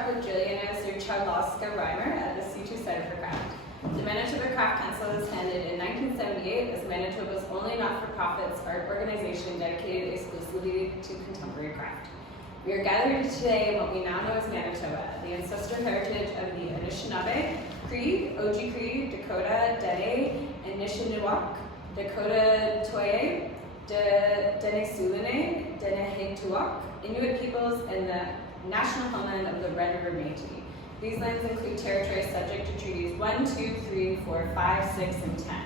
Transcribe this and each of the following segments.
talk with Julianna Zwierciadlowska-Rhymer at the C2 Center for Craft. The Manitoba Craft Council was founded in 1978 as Manitoba's only not-for-profit art organization dedicated exclusively to contemporary craft. We are gathered today in what we now know as Manitoba, the ancestral heritage of the Anishinaabe, Cree, Oji-Cree, Dakota, Dene, Anishinaabe, Dakota Toye, Denesulene, Denehituak, Inuit peoples, and the national homeland of the Red River Métis. These lands include territories subject to treaties 1, 2, 3, 4, 5, 6, and 10.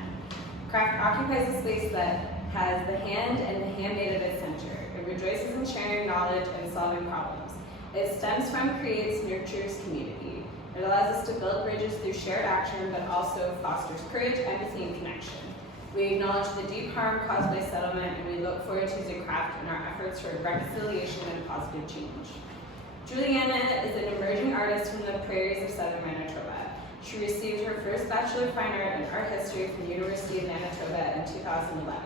Craft occupies a space that has the hand and the handmade at its center. It rejoices in sharing knowledge and solving problems. It stems from, creates, nurtures community. It allows us to build bridges through shared action, but also fosters courage, empathy, and connection. We acknowledge the deep harm caused by settlement, and we look forward to using craft in our efforts for reconciliation and positive change. Julianna is an emerging artist from the prairies of Southern Manitoba. She received her first Bachelor of Fine Art in Art History from the University of Manitoba in 2011.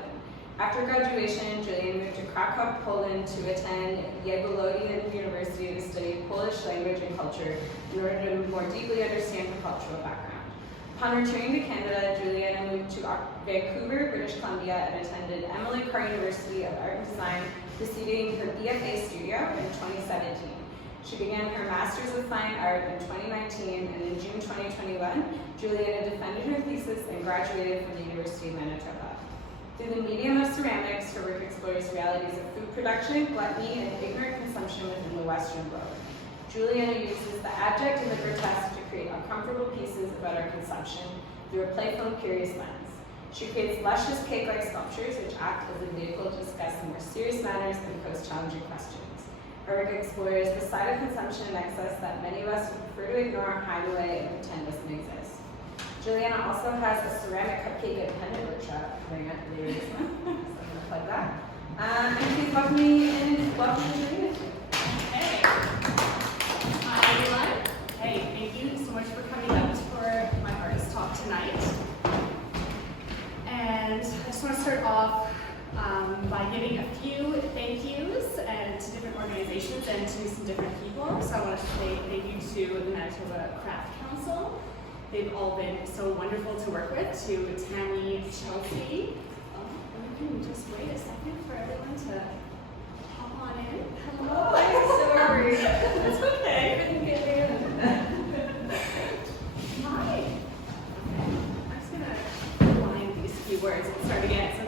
After graduation, Julianna moved to Krakow, Poland to attend Jagiellonian University to study Polish language and culture in order to more deeply understand her cultural background. Upon returning to Canada, Julianna moved to Vancouver, British Columbia, and attended Emily Carr University of Art and Design, receiving her BFA studio in 2017. She began her Master's of Fine Art in 2019, and in June 2021, Julianna defended her thesis and graduated from the University of Manitoba. Through the medium of ceramics, her work explores realities of food production, gluttony, and ignorant consumption within the Western world. Julianna uses the abject and the grotesque to create uncomfortable pieces about our consumption through a playful and curious lens. She creates luscious cake-like sculptures which act as a vehicle to discuss the more serious matters and pose challenging questions. Her work explores the side of consumption and excess that many of us would prefer to ignore, hide away, and pretend doesn't exist. Julianna also has a ceramic cupcake and pendant workshop coming up later this month, so I'm going to plug that. And please welcome me and welcome to Julianna. Hey. Hi, everyone. Hey, thank you so much for coming out for my artist talk tonight. And I just want to start off by giving a few thank yous and to different organizations and to some different people. So I want to say thank you to the Manitoba Craft Council. They've all been so wonderful to work with. To Tammy, Chelsea. And we can just wait a second for everyone to hop on in. Hello. Oh, sorry. It's okay. Couldn't get in. Hi. Okay. I'm just gonna line these few words and start again. So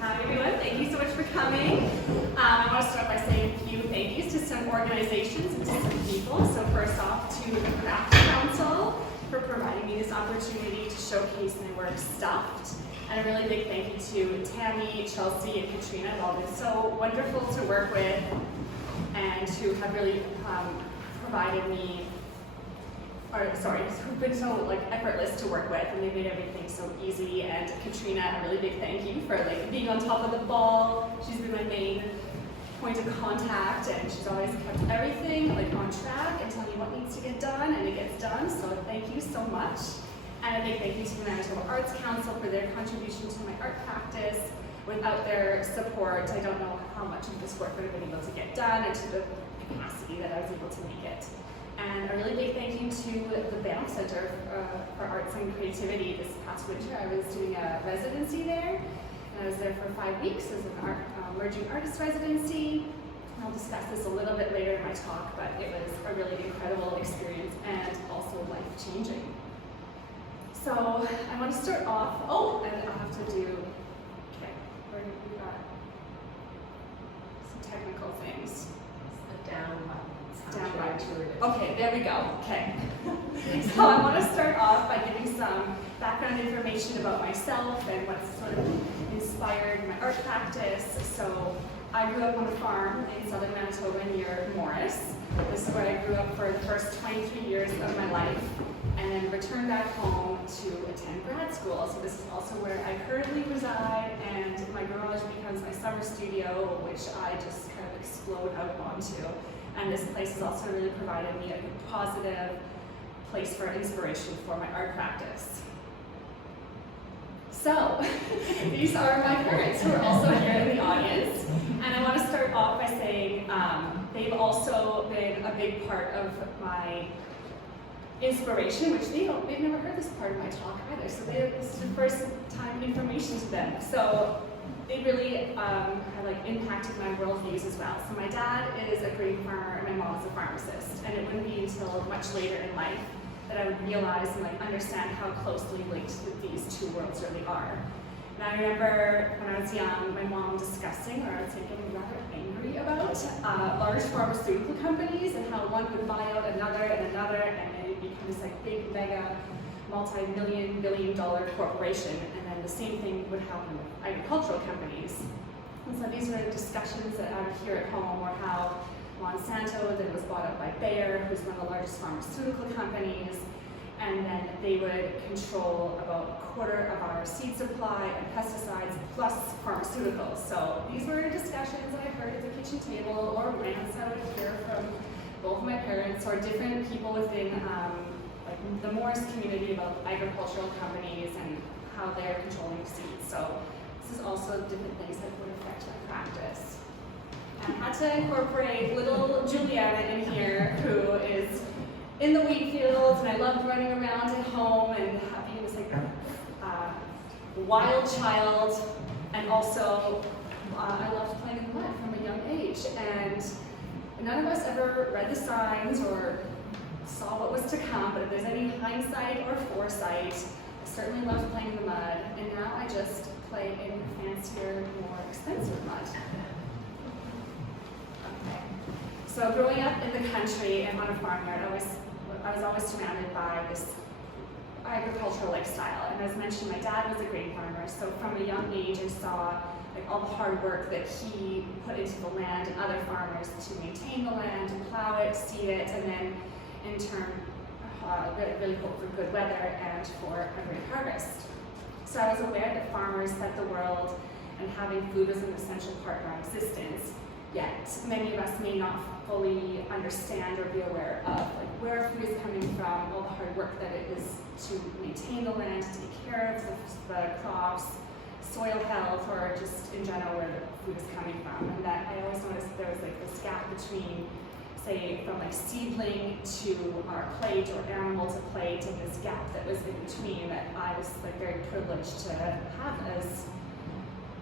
hi everyone, thank you so much for coming. I want to start by saying a few thank yous to some organizations and to some people. So first off, to the Craft Council for providing me this opportunity to showcase my work stuffed. And a really big thank you to Tammy, Chelsea, and Katrina. They've all been so wonderful to work with and who have really provided me, who've been so effortless to work with, and they made everything so easy. And Katrina, a really big thank you for being on top of the ball. She's been my main point of contact, and she's always kept everything on track and telling me what needs to get done, and it gets done. So thank you so much. And a big thank you to the Manitoba Arts Council for their contribution to my art practice. Without their support, I don't know how much of this work would have been able to get done and to the capacity that I was able to make it. And a really big thank you to the Banff Center for Arts and Creativity. This past winter, I was doing a residency there. And I was there for 5 weeks as an emerging artist residency. And I'll discuss this a little bit later in my talk, but it was a really incredible experience and also life-changing. So I want to start off, and I'll have to do, okay, we got some technical things. The down button. Down button. Okay, there we go, okay. So I want to start off by giving some background information about myself and what sort of inspired my art practice. So I grew up on a farm in Southern Manitoba near Morris. This is where I grew up for the first 23 years of my life, and then returned back home to attend grad school. So this is also where I currently reside, and my garage becomes my summer studio, which I just kind of explode out onto. And this place has also really provided me a positive place for inspiration for my art practice. So, these are my parents who are also here in the audience. And I want to start off by saying they've also been been a big part of my inspiration, which they've never heard this part of my talk either, so this is the first time information to them. So it really have like impacted my worldviews as well. So my dad is a grain farmer and my mom is a pharmacist, and it wouldn't be until much later in life that I would realize and like understand how closely linked these two worlds really are. And I remember when I was young, my mom discussing, or I would say getting rather angry about, large pharmaceutical companies and how one would buy out another, and then it become this like big, mega, multi-million, billion-dollar corporation. And then the same thing would happen with agricultural companies. And so these were discussions that I would hear at home, or how Monsanto then was bought up by Bayer, who's one of the largest pharmaceutical companies, and then they would control about a quarter of our seed supply and pesticides plus pharmaceuticals. So these were discussions that I heard at the kitchen table, or rants I would hear from both my parents or different people within like the Morris community about agricultural companies and how they're controlling seeds. So this is also different things that would affect my practice. I had to incorporate little Julianna in here, who is in the wheat fields, and I loved running around at home and being this like wild child, and also I loved playing in the mud from a young age. And none of us ever read the signs or saw what was to come, but if there's any hindsight or foresight, I certainly loved playing in the mud, and now I just play in fancier, more expensive mud. Okay. So growing up in the country and on a farmyard, I was always surrounded by this agricultural lifestyle. And as mentioned, my dad was a grain farmer, so from a young age I saw like all the hard work that he put into the land and other farmers to maintain the land, to plow it, seed it, and then in turn really hope for good weather and for a great harvest. So I was aware that farmers fed the world and having food was an essential part of our existence, yet many of us may not fully understand or be aware of like where food is coming from, all the hard work that it is to maintain the land, to take care of the crops, soil health, or just in general where the food is coming from. And that I always noticed that there was like this gap between, say, from like seedling to our plate or animal to plate, and this gap that was in between that I was like very privileged to have as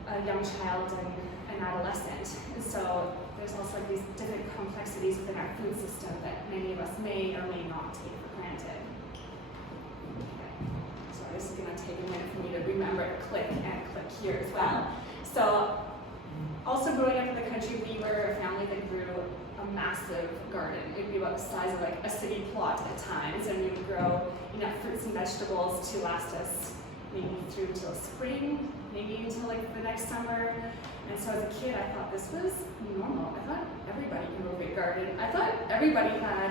a young child and an adolescent. And so there's also like these different complexities within our food system that many of us may or may not take for granted. Okay. So this is going to take a minute for me to remember to click and click here as well. So also growing up in the country, we were a family that grew a massive garden. It would be about the size of like a city plot at times, and we would grow enough fruits and vegetables to last us maybe through till spring, maybe until like the next summer. And so as a kid, I thought this was normal. I thought everybody can grow a big garden. I thought everybody had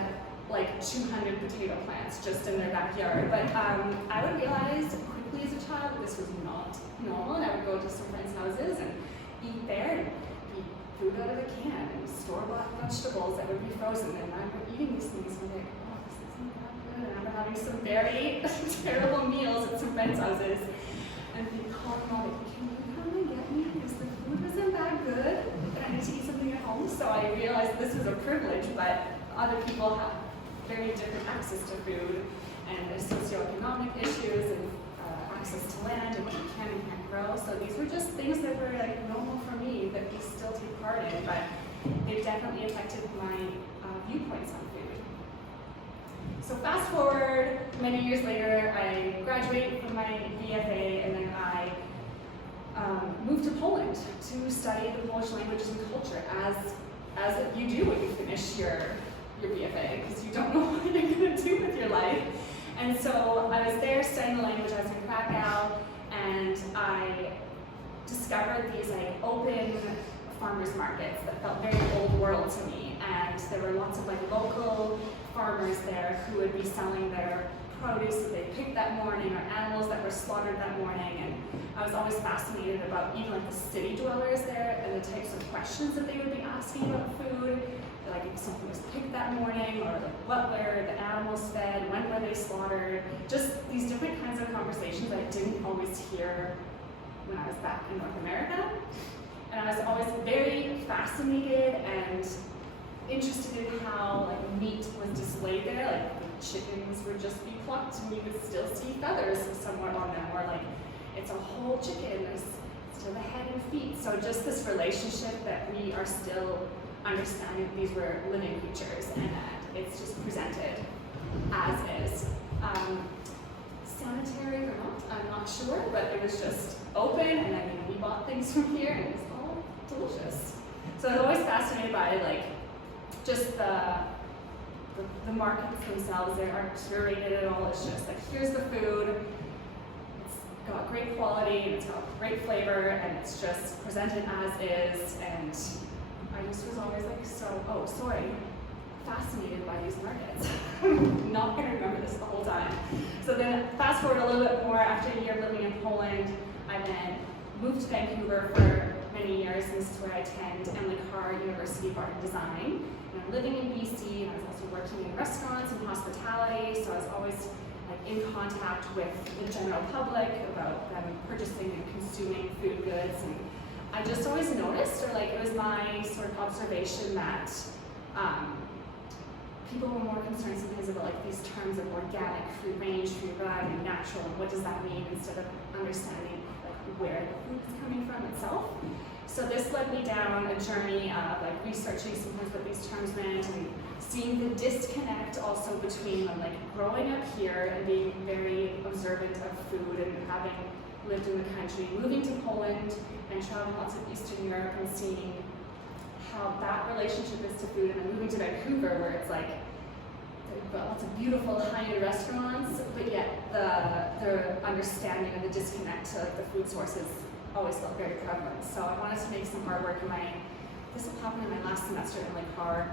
like 200 potato plants just in their backyard. But I would realize quickly as a child that this was not normal, and I would go to some friends' houses and eat there and eat food out of a can and store-bought vegetables that would be frozen. And I'm eating these things and I'm like, oh, this isn't that good. And I'm having some very terrible meals at some friends' houses. And they call me all like, can you come and get me? Because the food isn't that good. And I need to eat something at home. So I realized this was a privilege, but other people have very different access to food, and there's socioeconomic issues and access to land and what you can and can't grow. So these were just things that were like normal for me that we still take part in, but they've definitely affected my viewpoints on food. So fast forward many years later, I graduate from my BFA, and then I moved to Poland to study the Polish languages and culture, as you do when you finish your BFA, because you don't know what you're going to do with your life. And so I was there studying the language. I was in Krakow, and I discovered these like open farmers markets that felt very old world to me. And there were lots of like local farmers there who would be selling their produce that they picked that morning, or animals that were slaughtered that morning. And I was always fascinated about even like the city dwellers there and the types of questions that they would be asking about food. Like if something was picked that morning, or like what were the animals fed, when were they slaughtered, just these different kinds of conversations I didn't always hear when I was back in North America. And I was always very fascinated and interested in how like meat was displayed there, like the chickens would just be plucked and you would still see feathers somewhat on them, or like it's a whole chicken, there's still the head and feet. So just this relationship that we are still understanding these were living creatures and that it's just presented as is. Sanitary or not, I'm not sure, but it was just open, and then we bought things from here, and it was all delicious. So I was always fascinated by like just the markets themselves. They aren't curated at all. It's just like, here's the food. It's got great quality and it's got great flavor, and it's just presented as is. And I just was always like, fascinated by these markets. I'm not going to remember this the whole time. So then fast forward a little bit more, after a year living in Poland, I then moved to Vancouver for many years, and this is where I attend Emily Carr University of Art and Design. And I'm living in BC, and I was also working in restaurants and hospitality, so I was always like in contact with the general public about them purchasing and consuming food goods. And I just always noticed, or like it was my sort of observation that people were more concerned sometimes about like these terms of organic, free range, free run, and natural, and what does that mean, instead of understanding like where the food is coming from itself. So this led me down a journey of like researching sometimes what these terms meant, and seeing the disconnect also between like growing up here and being very observant of food, and having lived in the country, moving to Poland and traveling lots of Eastern Europe and seeing how that relationship is to food, and then moving to Vancouver where it's like they've got lots of beautiful high-end restaurants, but yet the understanding of the disconnect to the food sources always felt very prevalent. So I wanted to make some artwork in this happened in my last semester in Lake Harbor,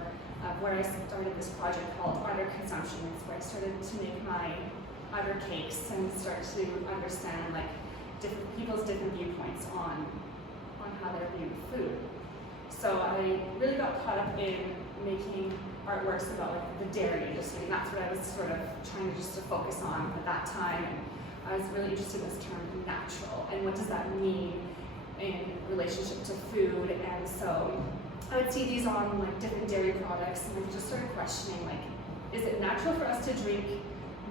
where I started this project called Utter Consumption. It's where I started to make my utter cakes and start to understand like people's different viewpoints on how they're viewing food. So I really got caught up in making artworks about like the dairy industry, and that's what I was sort of trying to focus on at that time. And I was really interested in this term natural, and what does that mean in relationship to food. And so I would see these on like different dairy products, and I just started questioning like, is it natural for us to drink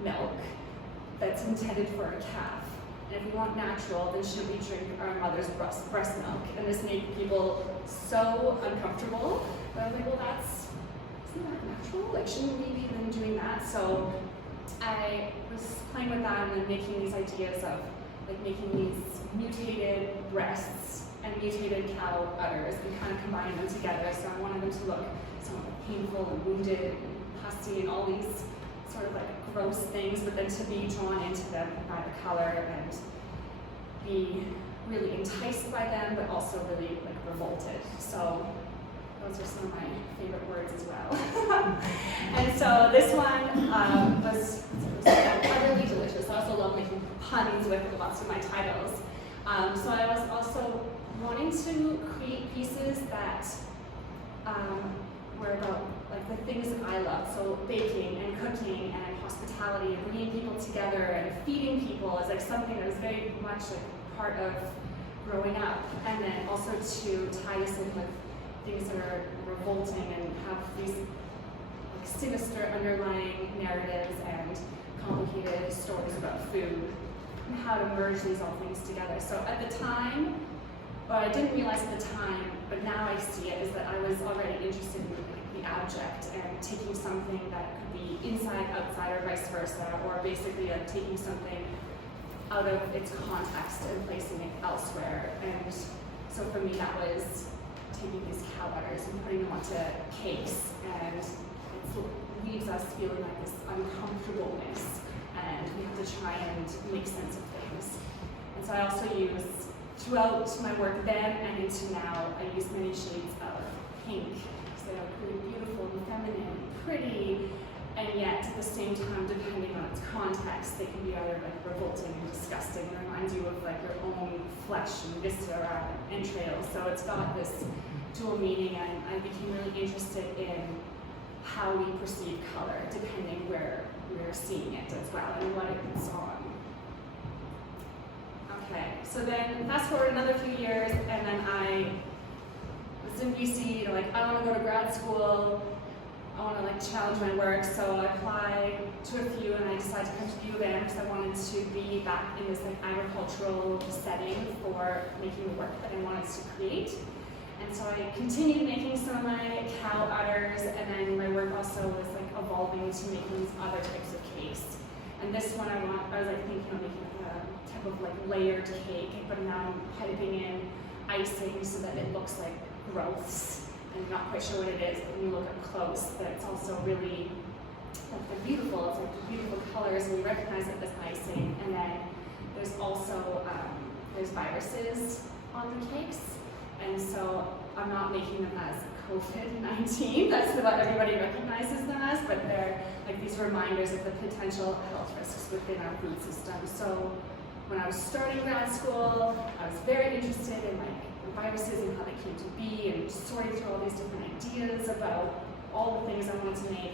milk that's intended for a calf? And if we want natural, then should we drink our mother's breast milk? And this made people so uncomfortable. But I was like, well, isn't that natural? Like, shouldn't we be then doing that? So I was playing with that and then making these ideas of like making these mutated breasts and mutated cow udders and kind of combining them together. So I wanted them to look somewhat painful and wounded and pussy and all these sort of like gross things, but then to be drawn into them by the color and be really enticed by them, but also really like revolted. So those are some of my favorite words as well. And so this one was utterly delicious. I also love making puns with lots of my titles. So I was also wanting to create pieces that were about like the things that I love. So baking and cooking and hospitality and bringing people together and feeding people is like something that was very much like part of growing up. And then also to tie this in with things that are revolting and have these like sinister underlying narratives and complicated stories about food, and how to merge these all things together. So at the time, or I didn't realize at the time, but now I see it, is that I was already interested in the abject and taking something that could be inside, outside, or vice versa, or basically like taking something out of its context and placing it elsewhere. And so for me, that was taking these cow udders and putting them onto cakes, and it leaves us feeling like this uncomfortableness, and we have to try and make sense of things. And so I also use, throughout my work then and into now, I use many shades of pink, because they are really beautiful and feminine and pretty, and yet at the same time, depending on its context, they can be either like revolting and disgusting. It reminds you of like your own flesh and viscera and entrails. So it's got this dual meaning, and I became really interested in how we perceive color, depending where we're seeing it as well, and what it's on. Okay, so then fast forward another few years, and then I was in BC, you know, like I want to go to grad school, I want to like challenge my work, so I apply to a few and I decided to come to the U of M because I wanted to be back in this like agricultural setting for making the work that I wanted to create. And so I continued making some of my cow udders, and then my work also was like evolving to making these other types of cakes. And this one I was like thinking of making like a type of like layered cake, but now I'm piping in icing so that it looks like growths. I'm not quite sure what it is, but when you look up close, but it's also really like they're beautiful. It's like beautiful colors, and we recognize it as icing. And then there's also there's viruses on the cakes, and so I'm not making them as COVID-19. That's what everybody recognizes them as, but they're like these reminders of the potential health risks within our food system. So when I was starting grad school, I was very interested in like viruses and how they came to be, and sorting through all these different ideas about all the things I wanted to make.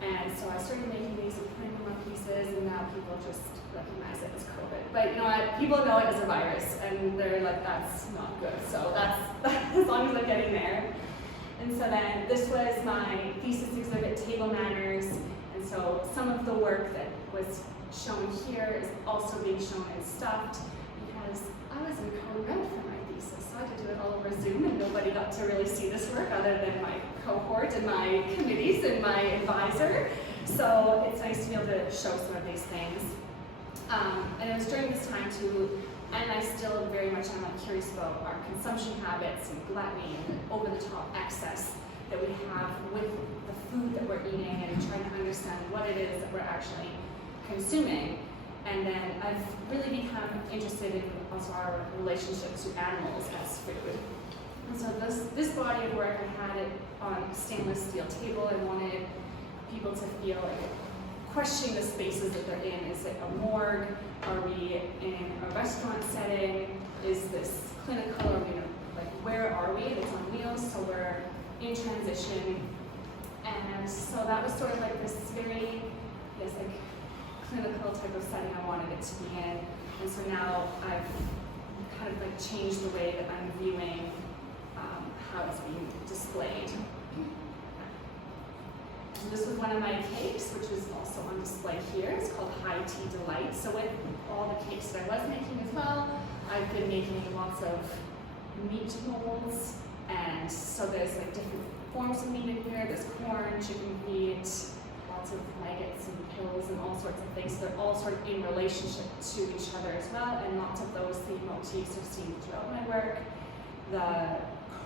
And so I started making these and putting them on pieces, and now people just recognize it as COVID. But you know what? People know it as a virus, and they're like, that's not good. So that's as long as I'm getting there. And so then this was my thesis exhibit, Table Manners. And so some of the work that was shown here is also being shown in stuffed, because I was in co-red for my thesis, so I had to do it all over Zoom, and nobody got to really see this work other than my cohort and my committees and my advisor. So it's nice to be able to show some of these things. And it was during this time too, and I still very much am curious about our consumption habits and gluttony and over-the-top excess that we have with the food that we're eating, and trying to understand what it is that we're actually consuming. And then I've really become interested in also our relationship to animals as food. And so this body of work, I had it on a stainless steel table. I wanted people to feel like questioning the spaces that they're in. Is it a morgue? Are we in a restaurant setting? Is this clinical? Are we like, where are we? It's on wheels, so we're in transition. And so that was sort of like this very, like clinical type of setting I wanted it to be in. And so now I've kind of like changed the way that I'm viewing how it's being displayed. And this was one of my cakes, which is also on display here. It's called High Tea Delight. So with all the cakes that I was making as well, I've been making lots of meat molds. And so there's like different forms of meat in here. There's corn, chicken feet, lots of maggots and pills and all sorts of things. They're all sort of in relationship to each other as well, and lots of those theme motifs are seen throughout my work. The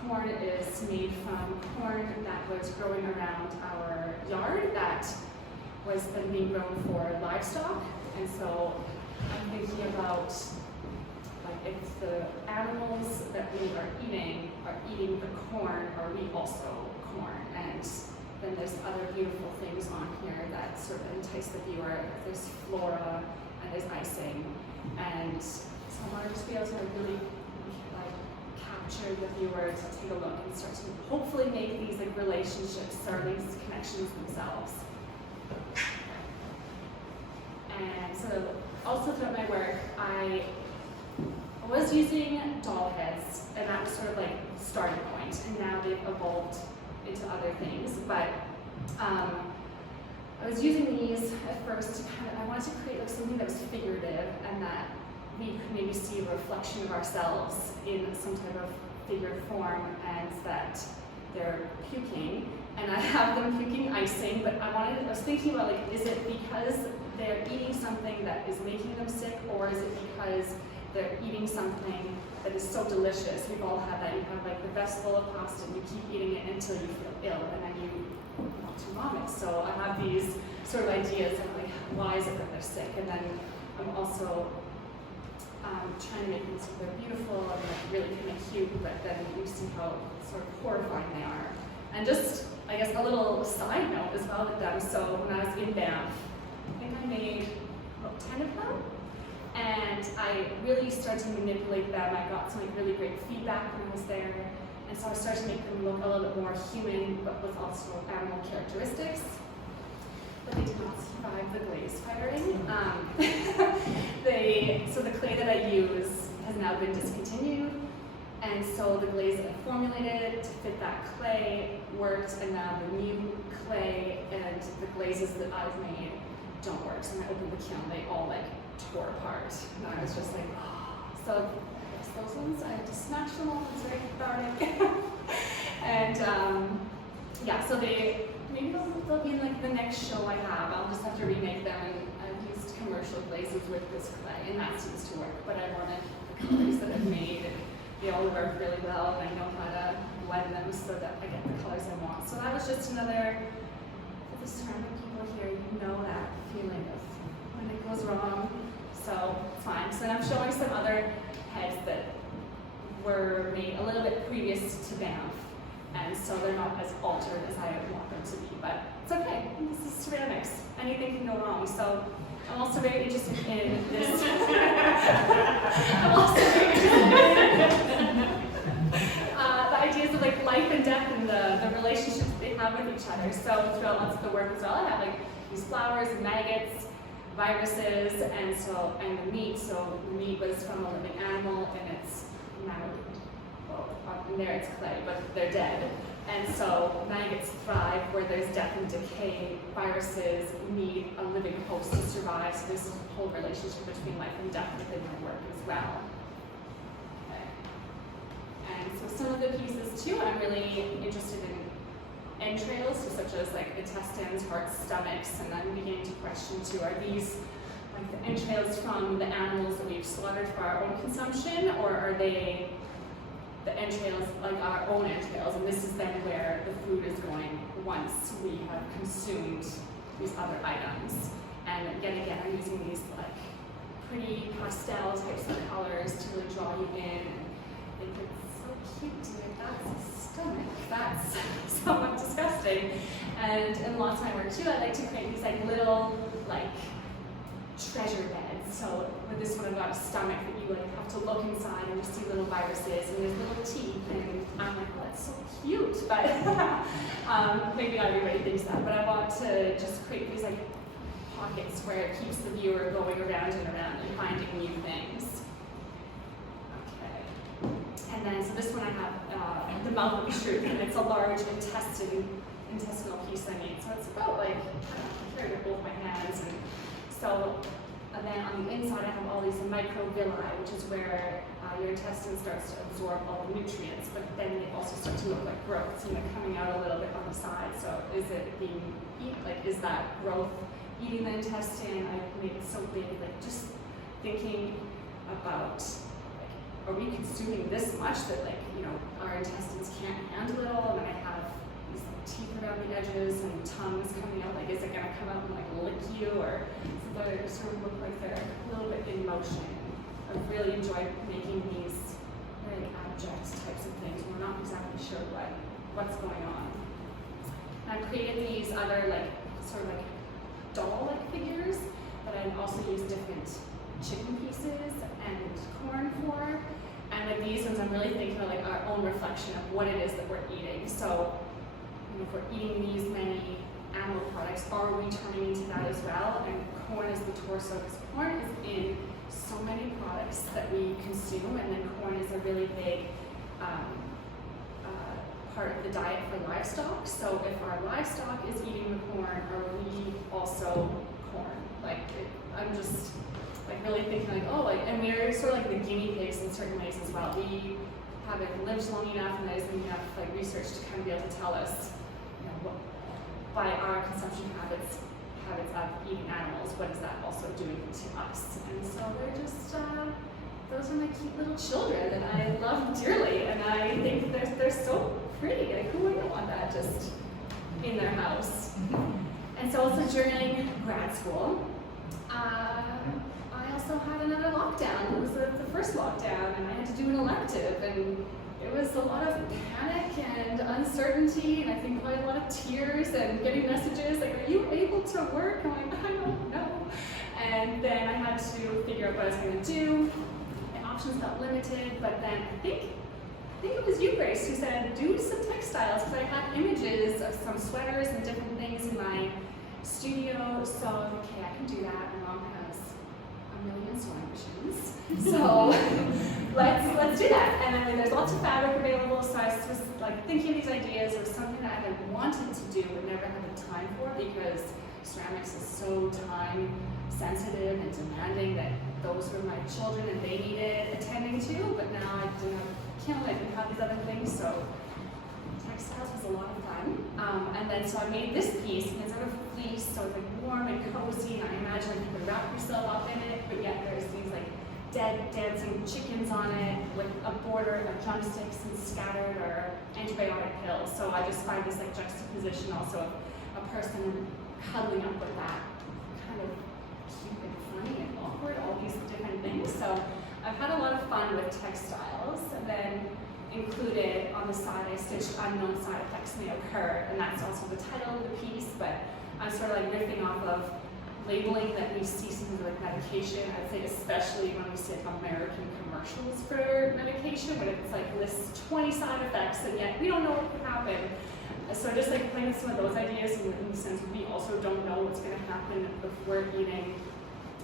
corn is made from corn that was growing around our yard that was then being grown for livestock. And so I'm thinking about like if the animals that we are eating the corn, are we also corn? And then there's other beautiful things on here that sort of entice the viewer. There's flora and there's icing. And so I want to just be able to really like capture the viewer to take a look and start to hopefully make these like relationships or these connections themselves. And so also throughout my work, I was using doll heads, and that was sort of like starting point, and now they've evolved into other things. But I was using these at first to kind of, I wanted to create like something that was figurative, and that we could maybe see a reflection of ourselves in some type of figured form, and that they're puking, and I have them puking icing. But I was thinking about like, is it because they're eating something that is making them sick, or is it because they're eating something that is so delicious? We've all had that. You have like the best bowl of pasta, and you keep eating it until you feel ill, and then you want to vomit. So I have these sort of ideas of like, why is it that they're sick? And then I'm also trying to make them so they're beautiful and like really kind of cute, but then you see how sort of horrifying they are. And just, I guess, a little side note as well with them. So when I was in Banff, I think I made about 10 of them. And I really started to manipulate them. I got some like really great feedback when I was there. And so I started to make them look a little bit more human, but with also animal characteristics. But they did not survive the glaze firing. So the clay that I use has now been discontinued. And so the glaze that I formulated to fit that clay worked, and now the new clay and the glazes that I've made don't work. So when I opened the kiln, they all like tore apart. And I was just like, oh. So I guess those ones, I had to smash them all. It's very cathartic. And yeah, so maybe they'll be in like the next show I have. I'll just have to remake them, and I've used commercial glazes with this clay, and that seems to work. But I wanted the colors that I've made, and they all work really well, and I know how to blend them so that I get the colors I want. So that was just another, for the ceramic people here, you know that feeling of when it goes wrong. So it's fine. So then I'm showing some other heads that were made a little bit previous to Banff. And so they're not as altered as I want them to be, but it's okay. This is ceramics. Anything can go wrong. So I'm also very interested in this. I'm also very interested in the ideas of like life and death and the relationships they have with each other. So throughout lots of the work as well, I have like these flowers, maggots, viruses, and the meat. So the meat was from a living animal, and it's now. And there it's clay, but they're dead. And so maggots thrive where there's death and decay. Viruses need a living host to survive. So there's a whole relationship between life and death within my work as well. Okay. And so some of the pieces too, I'm really interested in entrails, so such as like intestines, hearts, stomachs, and I'm beginning to question too, are these like the entrails from the animals that we've slaughtered for our own consumption, or are they the entrails, like our own entrails, and this is then where the food is going once we have consumed these other items. And yet again, I'm using these like pretty pastel types of colors to really draw you in. I think it's so cute to me. That's a stomach. That's somewhat disgusting. And in lots of my work too, I like to create these like little like treasure beds. So with this one, I've got a stomach that you like have to look inside and you see little viruses and there's little teeth, and I'm like, oh, that's so cute. But maybe not everybody thinks that. But I want to just create these like pockets where it keeps the viewer going around and around and finding new things. Okay. And then so this one I have the mouth of truth, and it's a large intestinal piece I made. So it's about like I carry it with both my hands, and so. And then on the inside, I have all these microvilli, which is where your intestine starts to absorb all the nutrients, but then they also start to look like growth, so they're coming out a little bit on the side. So is it being like, is that growth eating the intestine? I made it so big, like just thinking about, like, are we consuming this much that like, you know, our intestines can't handle it all? And then I have these teeth around the edges and tongues coming out, like is it gonna come out and like lick you, or they sort of look like they're a little bit in motion. I've really enjoyed making these very abject types of things. We're not exactly sure what's going on. And I've created these other like sort of like doll-like figures that I've also used different chicken pieces and corn for. And with these ones, I'm really thinking of like our own reflection of what it is that we're eating. So you know, if we're eating these many animal products, are we turning into that as well? And corn is the torso, because corn is in so many products that we consume, and then corn is a really big part of the diet for livestock. So if our livestock is eating the corn, are we also corn? Like, I'm just like really thinking like, oh, like, and we're sort of like the guinea pigs in certain ways as well. We haven't lived long enough, and there's enough like research to kind of be able to tell us, you know, what, by our consumption habits of eating animals, what is that also doing to us? And so they're just, those are my cute little children that I love dearly, and I think they're so pretty. Like, who wouldn't want that just in their house? And so also during grad school, I also had another lockdown. It was the first lockdown, and I had to do an elective, and it was a lot of panic and uncertainty, and I think probably a lot of tears and getting messages like, are you able to work? I'm like, I don't know. And then I had to figure out what I was going to do. My options felt limited, but then I think it was you, Grace, who said, do some textiles, because I had images of some sweaters and different things in my studio, so okay, I can do that. My mom has a million sewing machines. So let's do that. And then there's lots of fabric available, so I was like thinking of these ideas. It was something that I had wanted to do but never had the time for, because ceramics is so time sensitive and demanding that those were my children and they needed attending to, but now I can't let them have these other things, so textiles was a lot of fun. And then so I made this piece, and it's out of fleece, so it's like warm and cozy, and I imagine you could wrap yourself up in it, but yet there's these like dead dancing chickens on it with a border of drumsticks and scattered or antibiotic pills. So I just find this like juxtaposition also of a person cuddling up with that kind of cute and funny and awkward, all these different things. So I've had a lot of fun with textiles, and then included on the side I stitched unknown side effects may occur, and that's also the title of the piece, but I'm sort of like riffing off of labeling that we see something like medication. I'd say especially when we see like American commercials for medication, when it's like lists 20 side effects and yet we don't know what could happen. So just like playing with some of those ideas in the sense we also don't know what's going to happen if we're eating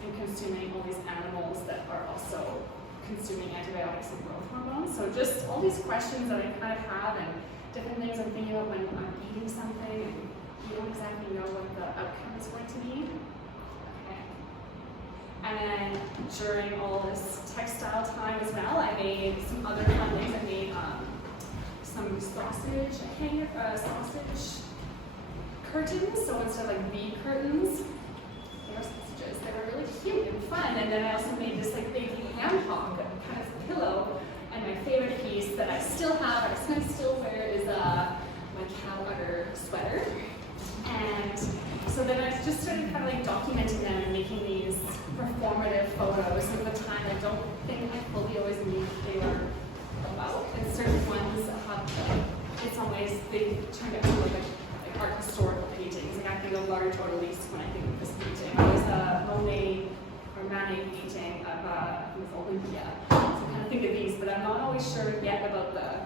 and consuming all these animals that are also consuming antibiotics and growth hormones. So just all these questions that I kind of have and different things I'm thinking about when I'm eating something and you don't exactly know what the outcome is going to be. And then during all this textile time as well, I made some other fun things. I made some sausage sausage curtains. So instead of like bead curtains, they were sausages. They were really cute and fun. And then I also made this like big ham hock kind of pillow. And my favorite piece that I still have, I still wear, is my cow udder sweater. And so then I just started kind of like documenting them and making these performative photos. Some of the time I don't think I fully always knew what they were about. And certain ones have, in some ways, they turned out to look like art historical paintings. Like I think of large odalisque when I think of this painting. It was a Monet or Manet painting of Olympia. So I kind of think of these, but I'm not always sure yet about the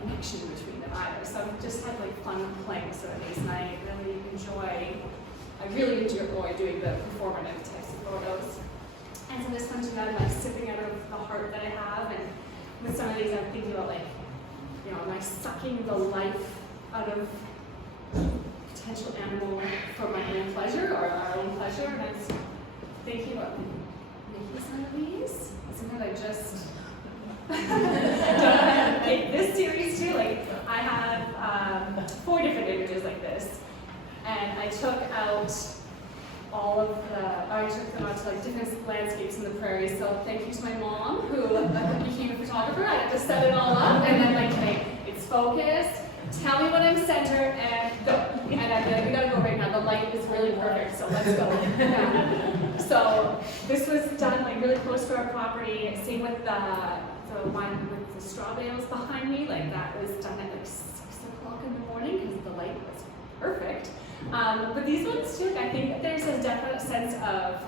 connection between them either. So I've just had like fun playing with some of these, and I really enjoy doing the performative types of photos. And so this one's about like sipping out of the heart that I have, and with some of these I'm thinking about like, you know, am I sucking the life out of potential animal for my own pleasure or our own pleasure? And I was thinking about making some of these. Sometimes I just don't make this series too. Like I have 4 different images like this, and I took out I took them out to like different landscapes in the prairie. So thank you to my mom who became a photographer. I had to set it all up and then like, okay, it's focused. Tell me when I'm centered and go. And I'd be like, we gotta go right now. The light is really perfect, so let's go. Yeah. So this was done like really close to our property. Same with the one with the straw bales behind me. Like that was done at like 6 o'clock in the morning because the light was perfect. But these ones too, I think there's a definite sense of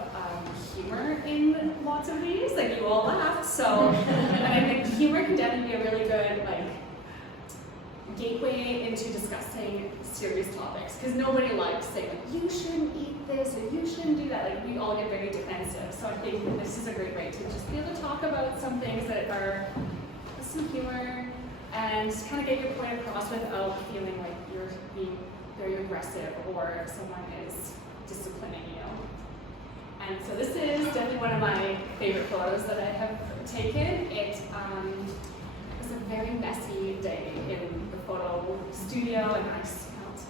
humor in lots of these. Like you all laughed, so and I think humor can definitely be a really good like gateway into discussing serious topics, because nobody likes saying like, you shouldn't eat this or you shouldn't do that. Like we all get very defensive. So I think that this is a great way to just be able to talk about some things that are with some humor and kind of get your point across without feeling like you're being very aggressive or someone is disciplining you. And so this is definitely one of my favorite photos that I have taken. It was a very messy day in the photo studio, and I smelled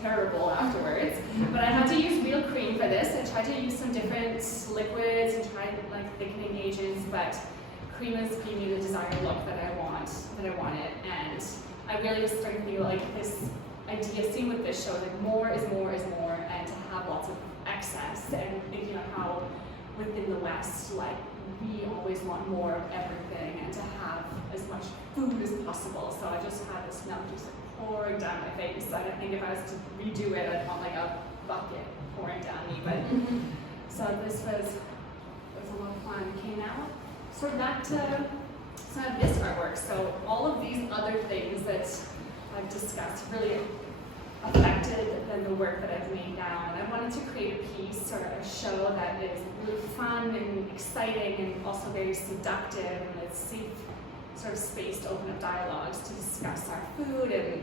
terrible afterwards. But I had to use real cream for this. I tried to use some different liquids and tried like thickening agents, but cream is giving me the desired look that I wanted. And I really was starting to feel like this idea, seen with this show, like more is more is more, and to have lots of excess, and thinking of how within the West, like we always want more of everything and to have as much food as possible. So I just had this milk just like pouring down my face. I don't think if I was to redo it, I'd want like a bucket pouring down me. But so this was a lot of fun. Okay, now sort of back to some of this artwork. So all of these other things that I've discussed really affected than the work that I've made now. And I wanted to create a piece or a show that is really fun and exciting and also very seductive, and it's safe sort of space to open up dialogues to discuss our food and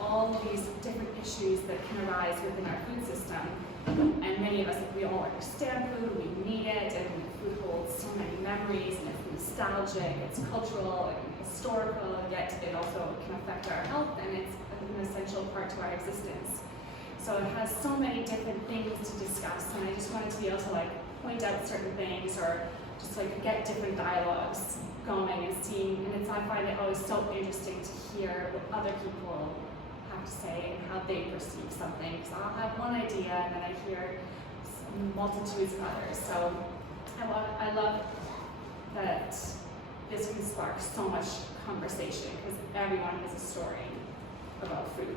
all these different issues that can arise within our food system. And many of us, we all understand food, we need it, and food holds so many memories, and it's nostalgic, it's cultural and historical, yet it also can affect our health, and it's an essential part to our existence. So it has so many different things to discuss, and I just wanted to be able to like point out certain things or just like get different dialogues going and seeing, and I find it always so interesting to hear what other people have to say and how they perceive something, because I'll have one idea and then I hear multitudes of others. So I love that this can spark so much conversation, because everyone has a story about food.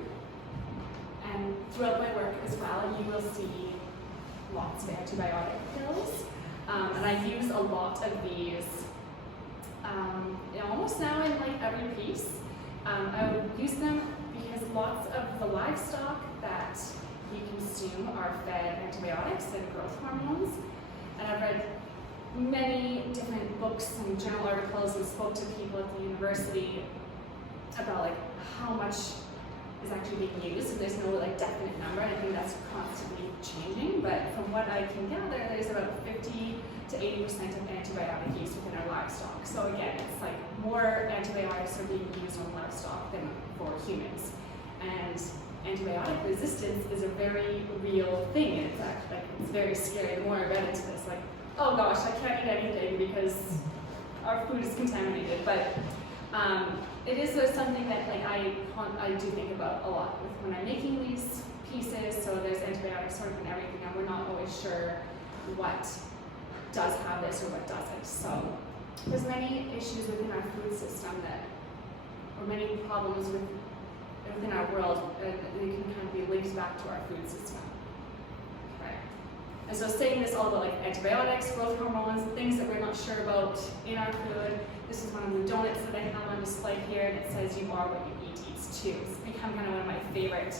And throughout my work as well, you will see lots of antibiotic pills, and I use a lot of these almost now in like every piece. I would use them because lots of the livestock that we consume are fed antibiotics and growth hormones. And I've read many different books and journal articles and spoke to people at the university about like how much is actually being used, and there's no like definite number, and I think that's constantly changing, but from what I can gather, there's about 50 to 80% of antibiotic use within our livestock. So again, it's like more antibiotics are being used on livestock than for humans. And antibiotic resistance is a very real thing. It's actually like, it's very scary. The more I read into this, like, oh gosh, I can't eat anything because our food is contaminated. But it is something that like I do think about a lot with when I'm making these pieces. So there's antibiotics sort of in everything, and we're not always sure what does have this or what doesn't. So there's many issues within our food system or many problems within our world, and they can kind of be linked back to our food system. Okay. And so saying this all about like antibiotics, growth hormones, things that we're not sure about in our food. This is one of the donuts that I have on display here, and it says, "You are what you eat eats too." It's become kind of one of my favorite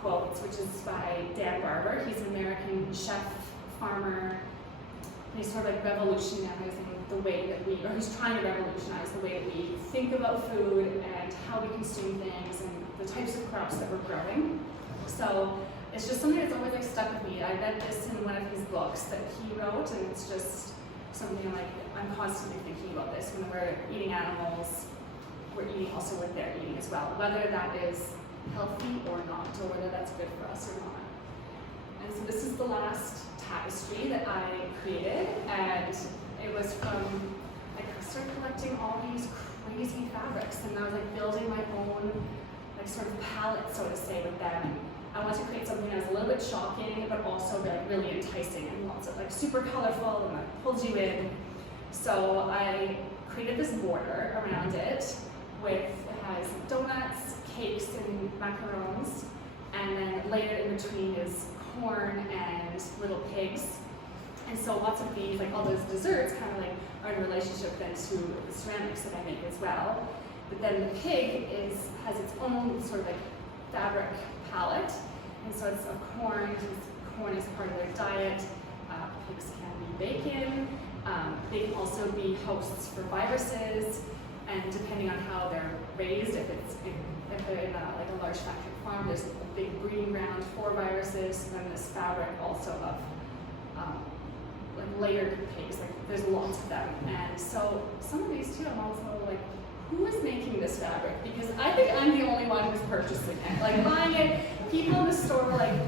quotes, which is by Dan Barber. He's an American chef, farmer. He's sort of like revolutionizing the way that he's trying to revolutionize the way that we think about food and how we consume things and the types of crops that we're growing. So it's just something that's always like stuck with me. I read this in one of his books that he wrote, and it's just something like I'm constantly thinking about this. When we're eating animals, we're eating also what they're eating as well, whether that is healthy or not, or whether that's good for us or not. And so this is the last tapestry that I created, and it was from, I started collecting all these crazy fabrics, and I was like building my own like sort of palette, so to say, with them. I wanted to create something that was a little bit shocking, but also really enticing, and lots of like super colorful, and that pulls you in. So I created this border around it it has donuts, cakes, and macarons, and then layered in between is corn and little pigs. And so lots of these, like all those desserts, kind of like are in relationship then to the ceramics that I make as well. But then the pig has its own sort of like fabric palette, and so it's of corn. Corn is part of their diet. Pigs can be bacon. They can also be hosts for viruses, and depending on how they're raised, if they're in like a large factory farm, there's a big breeding ground for viruses. And then this fabric also of like layered pigs, like there's lots of them. And so some of these too, I'm also like, who is making this fabric? Because I think I'm the only one who's purchasing it. Like buying it, people in the store are like,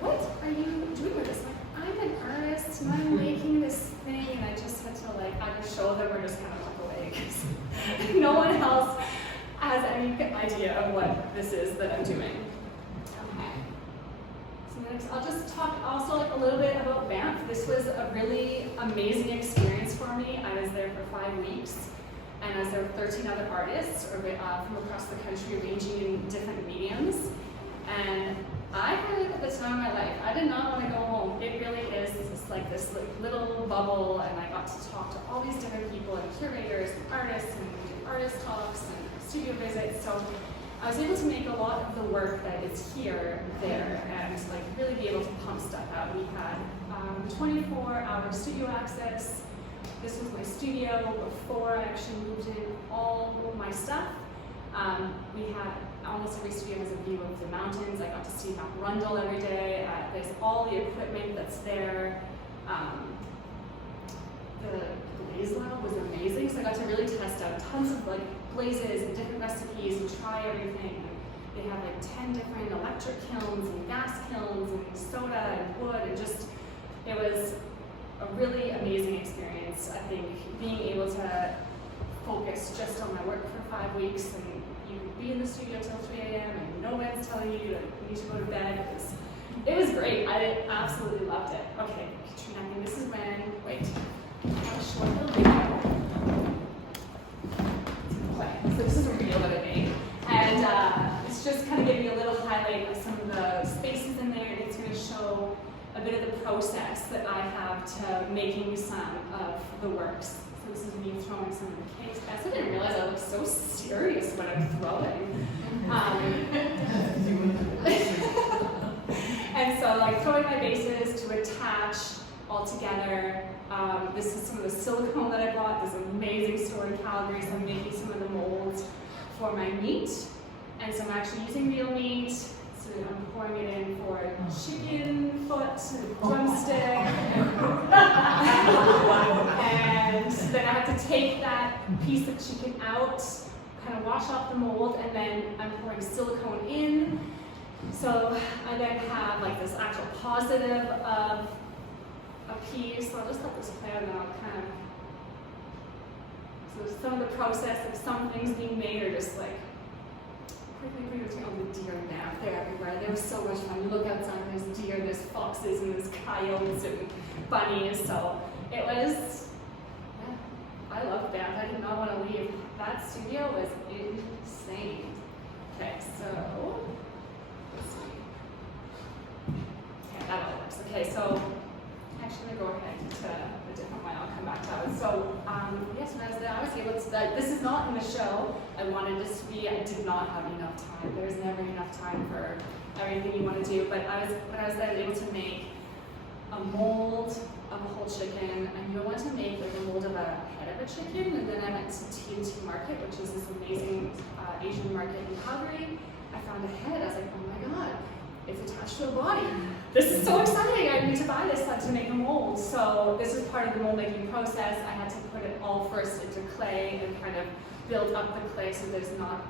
what are you doing with this? I'm like, I'm an artist and I'm making this thing, and I just had to like either show them or just kind of look away because no one else has any idea of what this is that I'm doing. Okay. So next, I'll just talk also like a little bit about Banff. This was a really amazing experience for me. I was there for 5 weeks. And as there were 13 other artists from across the country ranging in different mediums. And I had at the time of my life, I did not want to go home. It really is this little bubble, and I got to talk to all these different people and curators and artists, and we did artist talks and studio visits. So I was able to make a lot of the work that is here, there, and like really be able to pump stuff out. We had 24-hour studio access. This was my studio before I actually moved in all of my stuff. We had almost every studio has a view of the mountains. I got to see Mount Rundle every day. There's all the equipment that's there. The glaze lab was amazing, so I got to really test out tons of like glazes and different recipes and try everything. They have like 10 different electric kilns and gas kilns and soda and wood, and just, it was a really amazing experience. I think being able to focus just on my work for 5 weeks, and you could be in the studio till 3 a.m. and no one's telling you that you need to go to bed. It was great. I absolutely loved it. Okay, Katrina, I think this is when, wait, I have a short little video. Okay, so this is a reel that I made. And it's just kind of giving you a little highlight of some of the spaces in there. It's going to show a bit of the process that I have to making some of the works. So this is me throwing some of the cakes. I didn't realize I look so serious when I'm throwing. And so like throwing my bases to attach all together. This is some of the silicone that I bought. This amazing store in Calgary. So I'm making some of the molds for my meat. And so I'm actually using real meat. So I'm pouring it in for chicken foot, drumstick. And then I have to take that piece of chicken out, kind of wash off the mold, and then I'm pouring silicone in. So I then have like this actual positive of a piece. So I'll just let this play out now, kind of. So some of the process of some things being made are just like, quickly between all the deer now. They're everywhere. They were so much fun. You look outside, there's deer, there's foxes, and there's coyotes and bunnies. So it was, yeah, I loved that. I did not want to leave. That studio was insane. Okay, so let's see. Okay, that all works. Okay, so actually I'm gonna go ahead to a different one. I'll come back to it. So yes, when I was there, I was able to. This is not in the show. I wanted this to be. I did not have enough time. There's never enough time for everything you want to do. But when I was there, able to make a mold of a whole chicken. I knew I wanted to make like a mold of a head of a chicken, and then I went to T&T Market, which is this amazing Asian market in Calgary. I found a head. I was like, oh my god, it's attached to a body. This is so exciting. I need to buy this to make a mold. So this is part of the mold making process. I had to put it all first into clay and kind of build up the clay so there's not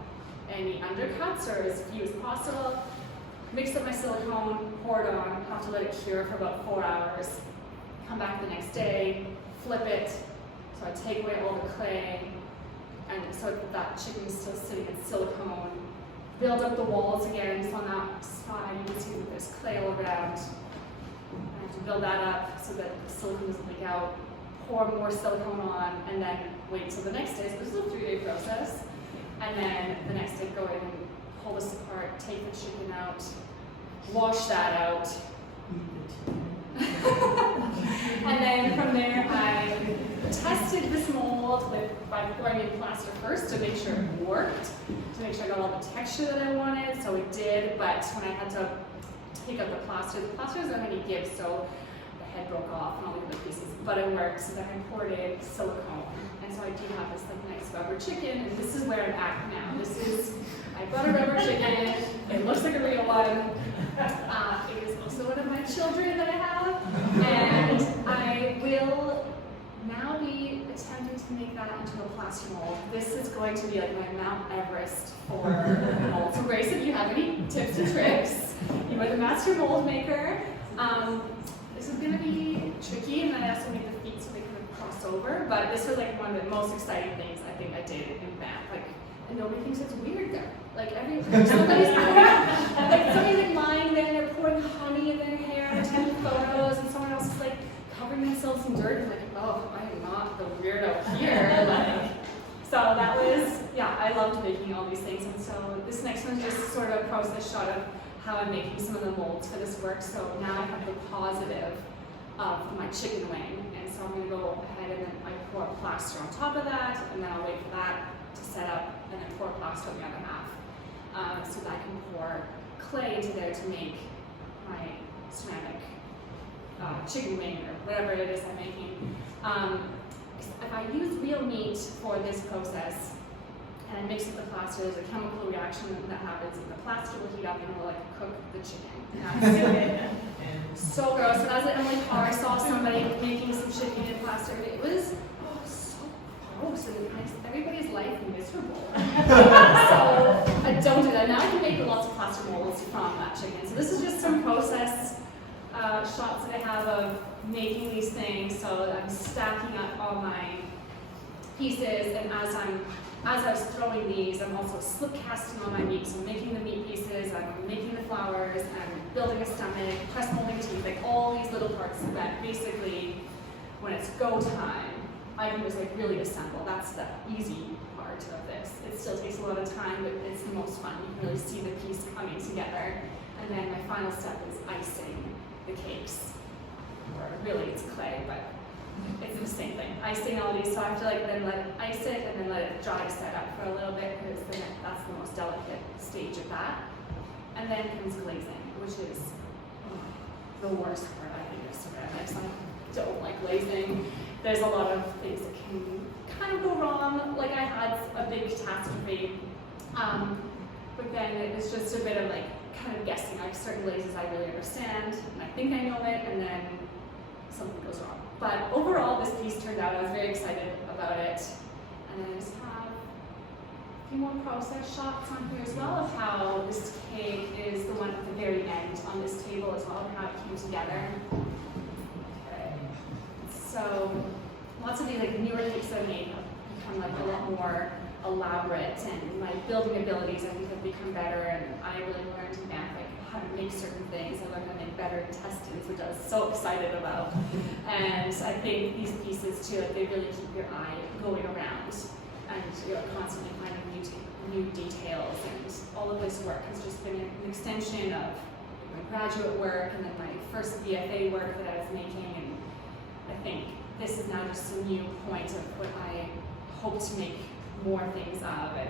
any undercuts or as few as possible. Mix up my silicone, pour it on, have to let it cure for about 4 hours. Come back the next day, flip it. So I take away all the clay, and so that chicken is still sitting in silicone. Build up the walls again. So on that side, you can see that there's clay all around. I have to build that up so that the silicone doesn't leak out. Pour more silicone on, and then wait till the next day. So this is a 3-day process. And then the next day, go in and pull this apart, take the chicken out, wash that out. And then from there, I tested this mold by pouring in plaster first to make sure it worked, to make sure I got all the texture that I wanted. So it did, but when I had to take out the plaster doesn't have any give, so the head broke off and all the other pieces, but it worked. So then I poured in silicone, and so I do have this like nice rubber chicken, and this is where I'm at now. I bought a rubber chicken. It looks like a real one. It is also one of my children that I have, and I will now be attempting to make that into a plaster mold. This is going to be like my Mount Everest for mold. So Grace, if you have any tips and tricks, you are the master mold maker. This is going to be tricky, and I also made the feet so they kind of cross over, but this was like one of the most exciting things I think I did in Banff. And nobody thinks it's weird there. Somebody's like lying there, pouring honey in their hair, taking photos, and someone else is like covering themselves in dirt and like, oh, I am not the weirdo here. So that was, yeah, I loved making all these things. And so this next one is just sort of a process shot of how I'm making some of the molds for this work. So now I have the positive of my chicken wing. And so I'm going to go ahead and then I pour plaster on top of that, and then I'll wait for that to set up, and then pour plaster on the other half. so that I can pour clay into there to make my ceramic chicken wing or whatever it is I'm making. If I use real meat for this process and I mix it with the plaster, there's a chemical reaction that happens and the plaster will heat up and it will like cook the chicken. So gross. And as in my car, I saw somebody making some chicken in plaster. It was so gross and it makes everybody's life miserable. So I don't do that. Now I can make lots of plaster molds from that chicken. So this is just some process shots that I have of making these things. So I'm stacking up all my pieces, and as I was throwing these, I'm also slip casting all my meat. So I'm making the meat pieces, I'm making the flowers, I'm building a stomach, press molding teeth, like all these little parts that basically, when it's go time, I can just like really assemble. That's the easy part of this. It still takes a lot of time, but it's the most fun. You can really see the piece coming together. And then my final step is icing the cakes. Or really it's clay, but it's the same thing. Icing all these, so I have to like then let it ice it and then let it dry set up for a little bit because that's the most delicate stage of that. And then comes glazing, which is the worst part, I think, of ceramics. I don't like glazing. There's a lot of things that can kind of go wrong. Like I had a big catastrophe, but then it was just a bit of like kind of guessing. Like certain glazes I really understand, and I think I know it, and then something goes wrong. But overall, this piece turned out. I was very excited about it, and then I just have a few more process shots on here as well of how this cake is the one at the very end on this table as well, and how it came together. Okay. So lots of these like newer cakes I made have become like a lot more elaborate, and my building abilities I think have become better, and I really learned in math like how to make certain things. I learned how to make better intestines, which I was so excited about. And I think these pieces too, like they really keep your eye going around, and you're constantly finding new details. And all of this work has just been an extension of my graduate work and then my first BFA work that I was making. And I think this is now just a new point of what I hope to make more things of, and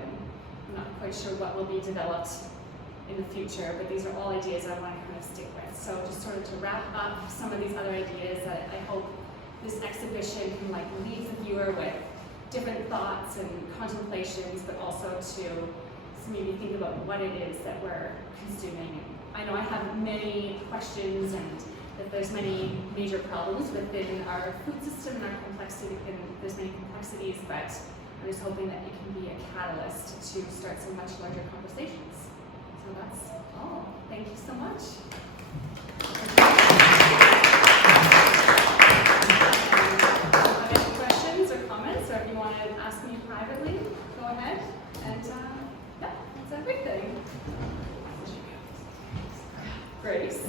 I'm not quite sure what will be developed in the future, but these are all ideas I want to kind of stick with. So just sort of to wrap up some of these other ideas that I hope this exhibition can like leave the viewer with different thoughts and contemplations, but also to maybe think about what it is that we're consuming. And I know I have many questions and that there's many major problems within our food system and our complexity, and there's many complexities, but I'm just hoping that it can be a catalyst to start some much larger conversations. So that's all. Thank you so much. Any questions or comments, or if you want to ask me privately, go ahead. And yeah, that's everything. Grace.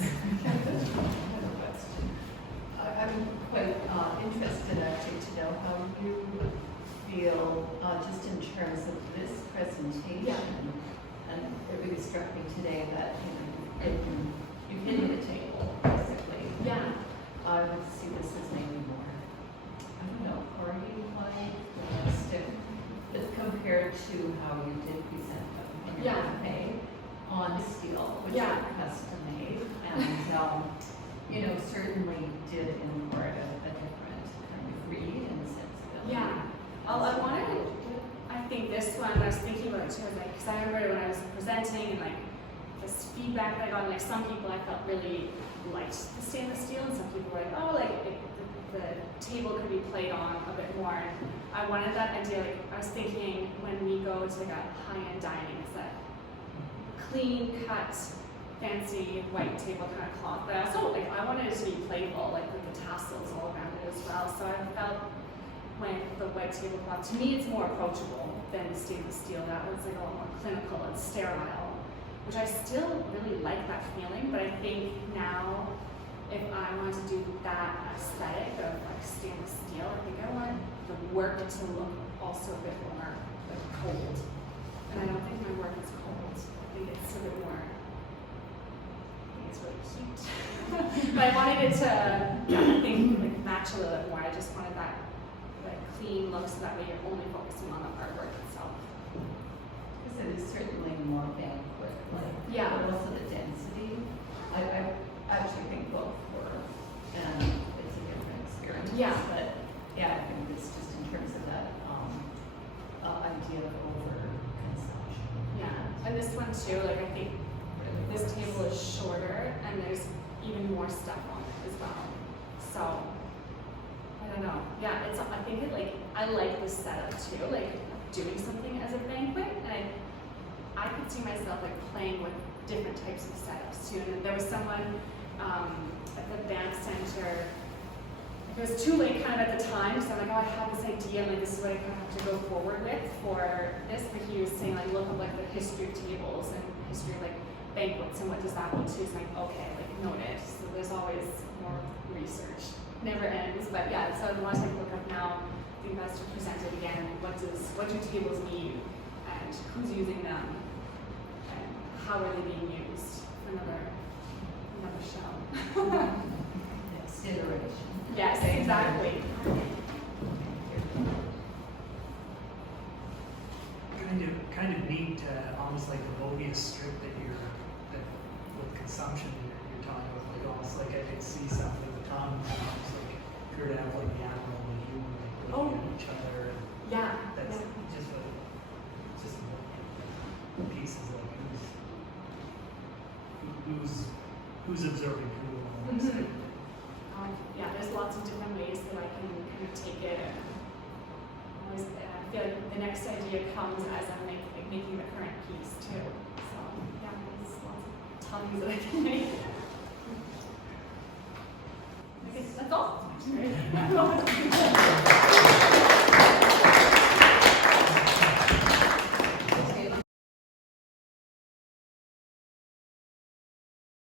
I'm quite interested actually to know how you feel just in terms of this presentation. Yeah. And it really struck me today that you've hidden the table basically. Yeah. I would see this as maybe more, I don't know, party-like, domestic, but compared to how you did present them in your cafe on steel, which are custom made, and certainly did impart a different kind of read and sensibility. Yeah. I think this one, I was thinking about it too, because I remember when I was presenting and like this feedback that I got, like some people I felt really liked the stainless steel, and some people were like, oh, like the table could be played on a bit more. And I wanted that idea, like I was thinking when we go to like a high-end dining, it's that clean cut, fancy white table kind of cloth. But I also I wanted it to be playful, like with the tassels all around it as well. So I felt when the white tablecloth, to me it's more approachable than the stainless steel. That was like a lot more clinical and sterile, which I still really like that feeling, but I think now if I want to do that aesthetic of like stainless steel, I think I want the work to look also a bit more like cold. And I don't think my work is cold. I think it's a bit more, it's really cute. But I wanted it to, I think, like match a little bit more. I just wanted that like clean look, so that way you're only focusing on the artwork itself. Because it is certainly more than And this one too, like I think this table is shorter and there's even more stuff on it as well. So I don't know. Yeah, it's I think it like I like this setup too, like doing something as a banquet, and I could see myself like playing with different types of setups too. And there was someone at the bank center. It was too late kind of at the time, so I'm like, oh, I have this idea, and like this is what I kind of have to go forward with for this. But he was saying like, look at like the history of tables and history of like banquets and what does that mean too. So I'm like, okay, like noted. So there's always more research, never ends. But yeah, so the last I look up now, I think that's to present it again. What do tables mean, and who's using them, and how are they being used? Another show. Consideration. Yes, exactly. Kind of neat, almost like the Mobius strip that with consumption you're talking about, like almost like I could see something with Tom, almost like if you were to have like the animal and the human like looking at each other. And Yeah. that's Yeah. just pieces like who's observing who almost. Mhm. Yeah, there's lots of different ways that I can kind of take it. And I feel like the next idea comes as I'm making the current piece too. So yeah, there's lots of tongues that I can make. I guess that's all.